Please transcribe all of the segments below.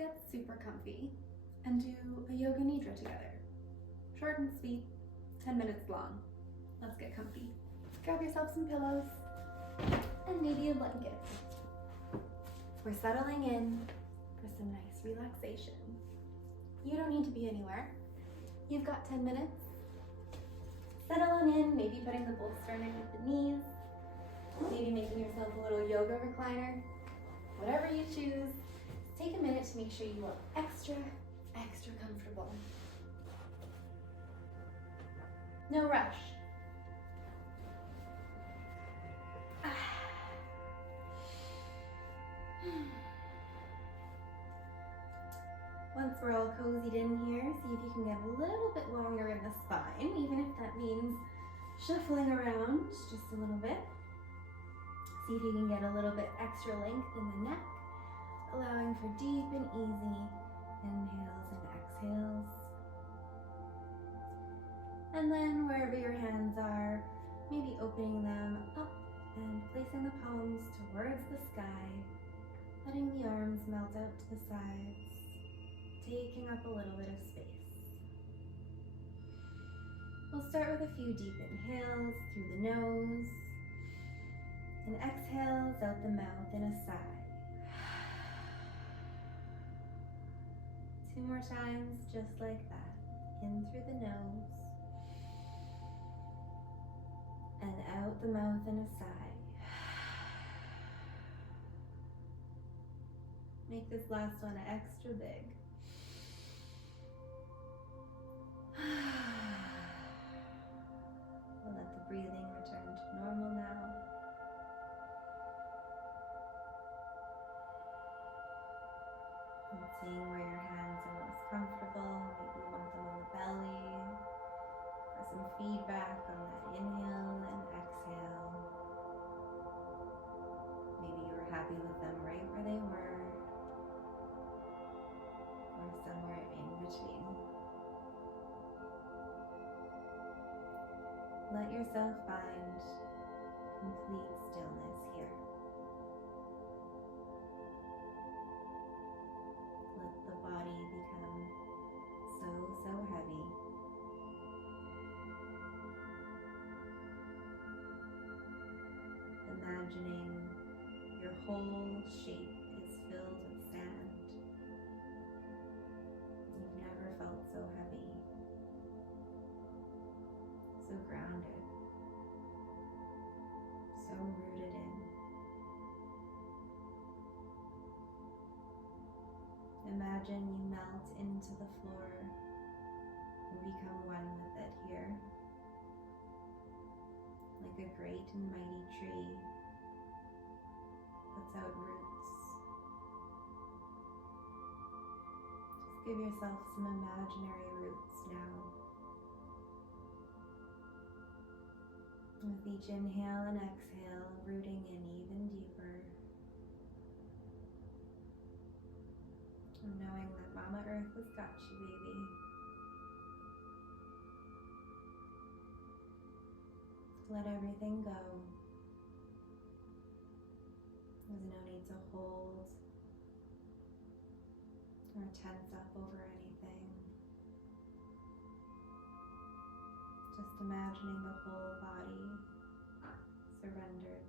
get super comfy and do a yoga nidra together. Short and sweet, 10 minutes long. Let's get comfy. Grab yourself some pillows and maybe a blanket. We're settling in for some nice relaxation. You don't need to be anywhere. You've got 10 minutes. Settle on in, maybe putting the bolster underneath the knees, maybe making yourself a little yoga recliner. Whatever you choose, take a minute to make sure you are extra comfortable. No rush. Once we're all cozied in here, see if you can get a little bit longer in the spine, even if that means shuffling around just a little bit. See if you can get a little bit extra length in the neck, allowing for deep and easy inhales and exhales. And then wherever your hands are, maybe opening them up and placing the palms towards the sky, letting the arms melt out to the sides, taking up a little bit of space. We'll start with a few deep inhales through the nose and exhales out the mouth in a sigh. 2 more times, just like that. In through the nose and out the mouth in a sigh. Make this last one extra big. We'll let the breathing return to normal now. And seeing where your hands are most comfortable. Maybe you want them on the belly. For some feedback on that inhale and exhale. Maybe you were happy with them right where they were. Or somewhere in between. Let yourself find complete stillness here. Let the body become so heavy. Imagining your whole shape is filled with sand. You've never felt so heavy. So grounded, so rooted in. Imagine you melt into the floor and become one with it here, like a great and mighty tree puts out roots. Just give yourself some imaginary roots now. With each inhale and exhale, rooting in even deeper. And knowing that Mama Earth has got you, baby. Let everything go. There's no need to hold or tense up over anything. Just imagining the whole body surrendered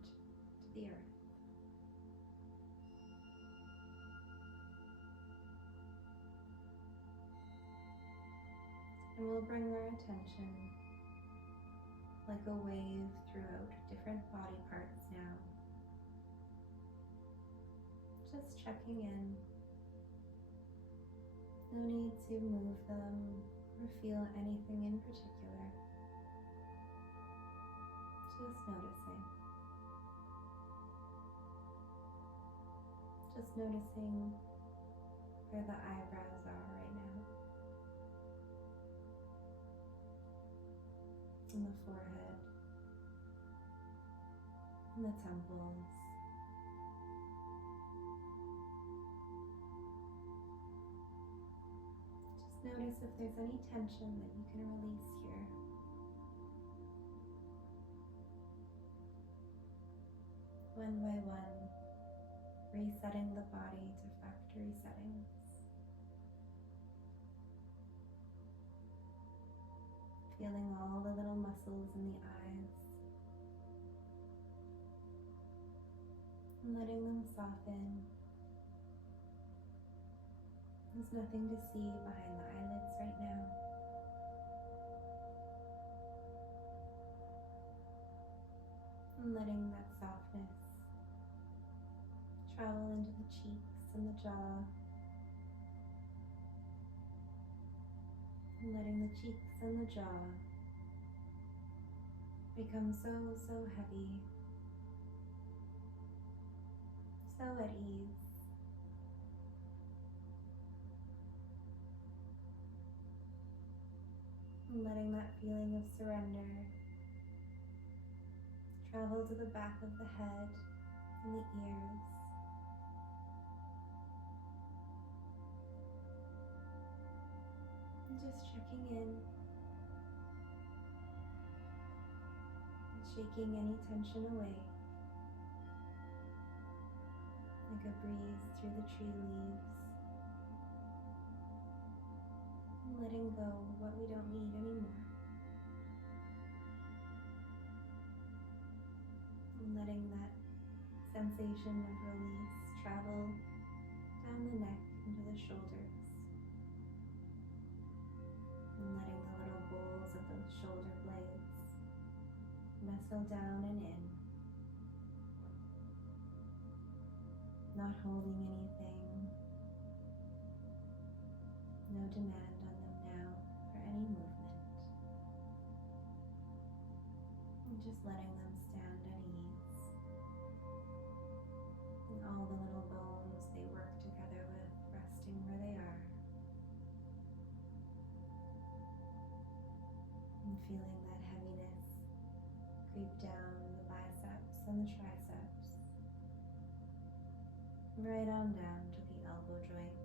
to the earth. And we'll bring our attention like a wave throughout different body parts now. Just checking in. No need to move them or feel anything in particular. Just noticing. Just noticing where the eyebrows are right now. And the forehead. And the temples. Just notice if there's any tension that you can release here. One by one, resetting the body to factory settings. feeling all the little muscles in the eyes, and letting them soften. There's nothing to see behind the eyelids right now. And letting that softness travel into the cheeks and the jaw. And letting the cheeks and the jaw become so heavy, so at ease. And letting that feeling of surrender travel to the back of the head and the ears. And just checking in and shaking any tension away, like a breeze through the tree leaves. And letting go of what we don't need anymore. And letting that sensation of release travel down the neck into the shoulders. And letting the little bowls of those shoulder blades nestle down and in. Not holding anything. No demand on them now for any movement. And just letting them stand at ease. And all the little bones they work together with resting where they are. And feeling that heaviness creep down the biceps and the triceps. Right on down to the elbow joint.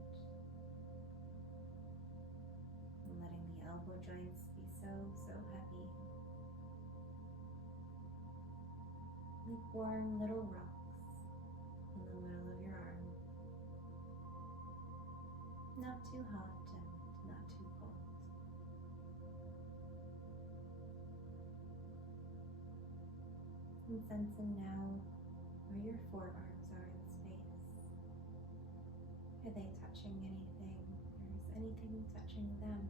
And letting the elbow joints be so heavy. Like warm little rocks in the middle of your arm. Not too hot and not too cold. And sensing now where your forearms are in space. Are they touching anything, or is anything touching them?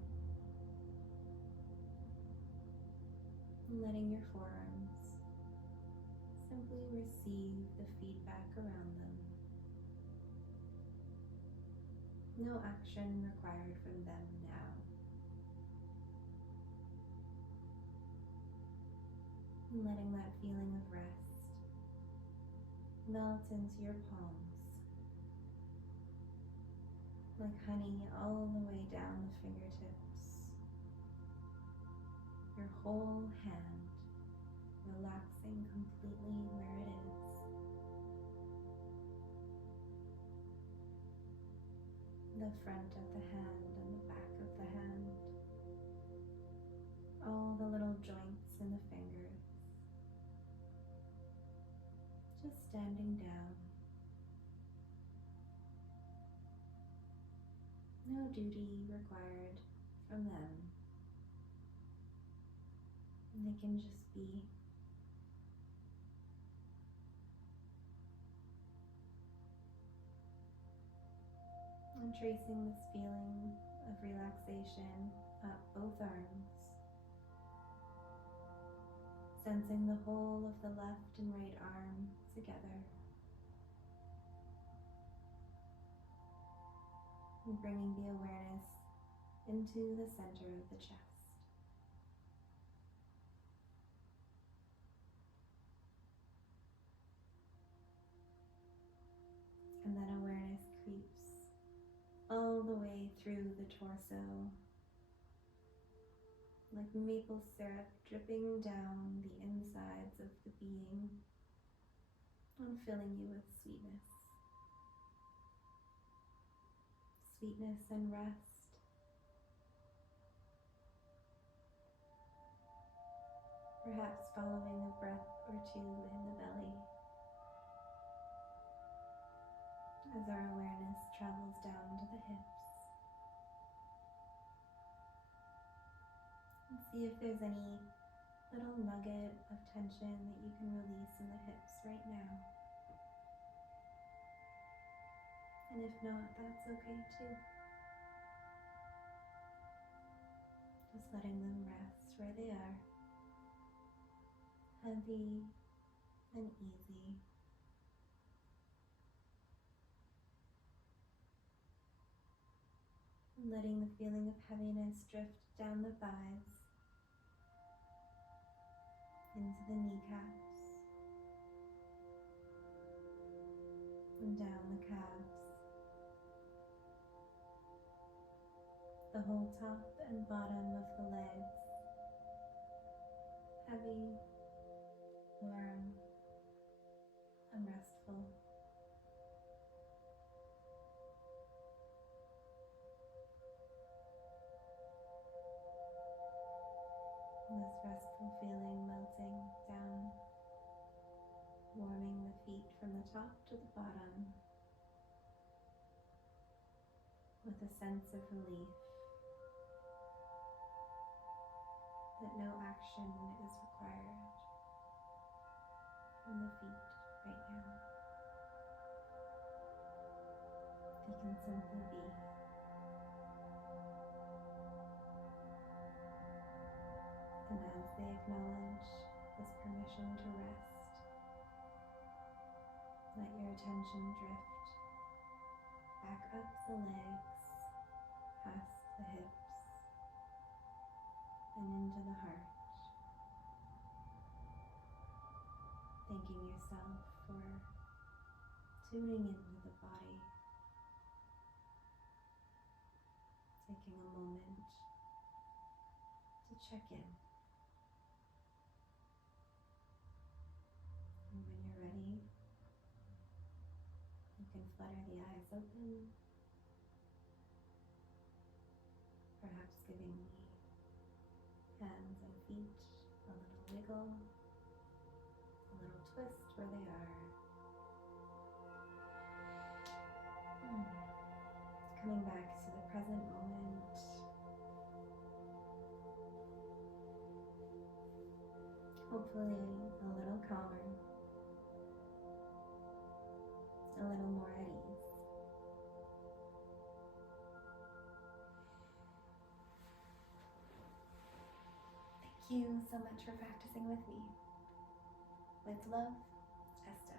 And letting your forearms simply receive the feedback around them. No action required from them now. And letting that feeling of rest melt into your palms, like honey all the way down the fingertips. Your whole hand relaxing completely where it is. The front of the hand and the back of the hand. All the little joints in the fingers. Just standing down. No duty required from them. And they can just be. And tracing this feeling of relaxation up both arms. Sensing the whole of the left and right arm together. And bringing the awareness into the center of the chest. And that awareness creeps all the way through the torso, like maple syrup dripping down the insides of the being and filling you with sweetness. Sweetness and rest. Perhaps following a breath or two in the belly as our awareness travels down to the hips. And See if there's any little nugget of tension that you can release in the hips right now. And if not, that's okay too. Just letting them rest where they are, heavy and easy. And letting the feeling of heaviness drift down the thighs, into the kneecaps, and down the calves. The whole top and bottom of the legs, heavy, warm, and restful. And this restful feeling melting down, warming the feet from the top to the bottom with a sense of relief that no action is required from the feet right now. They can simply be. And as they acknowledge this permission to rest, let your attention drift back up the legs, past the hips, and into the heart. Thanking yourself for tuning into the body, taking a moment to check in. And when you're ready, you can flutter the eyes open, perhaps giving the hands and feet a little wiggle, a little twist where they are. Coming back to the present moment. Hopefully a little calmer, a little more at ease. Thank you so much for practicing with me. With love, Esta.